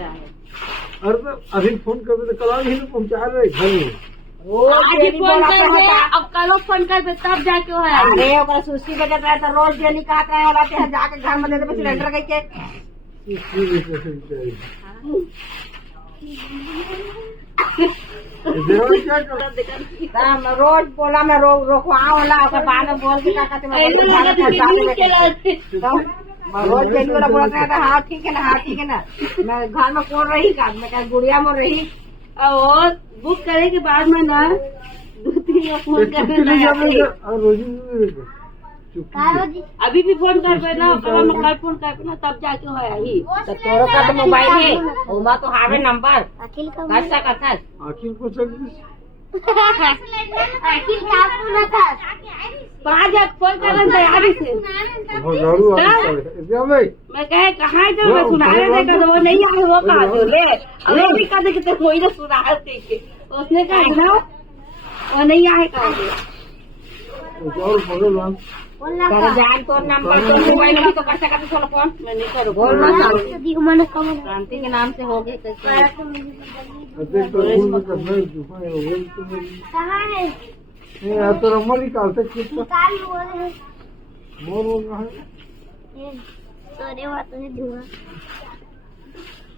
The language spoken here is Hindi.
गया है। अरे तो अभी फोन कर तो कल ही तो पहुँचा रहे घर में। आज ही फोन करके अब कल फोन कर दे तब जाके है। अरे ओकरा सुस्ती बजत रहे तो रोज डेली कहत रहे रहते हैं जाके घर में दे दे सिलेंडर कह के। रोज बोला मैं रोकवा वाला बाद में बोल के कहते रोज डेली वाला बोलता है हाँ ठीक है ना हाँ ठीक है ना। मैं घर में कौन रही का मैं क्या गुड़िया में रही और बुक करे के बाद में ना 2-3 फोन कर अभी भी फोन कर पे ना कल फोन कर पे ना तब जाके है ही। तो तोरो का तो मोबाइल है ओमा तो हावे नंबर कर सकत है। आखिर को सकती आखिर क्या फोन था 5 फोन करने तैयारी से मैं कहे कहाँ जो मैं सुना रहे थे वो नहीं आए वो कहा जो ले अरे भी कहा कि तो कोई ना सुना रहे थे उसने कहा ना वो नहीं आए कहा जान तो नंबर तो मोबाइल में तो कर सकते थोड़ा फोन मैं नहीं करूँ बोल क्रांति के नाम से हो गए तो रम्मा निकाल सकते मोर बोल रहा है।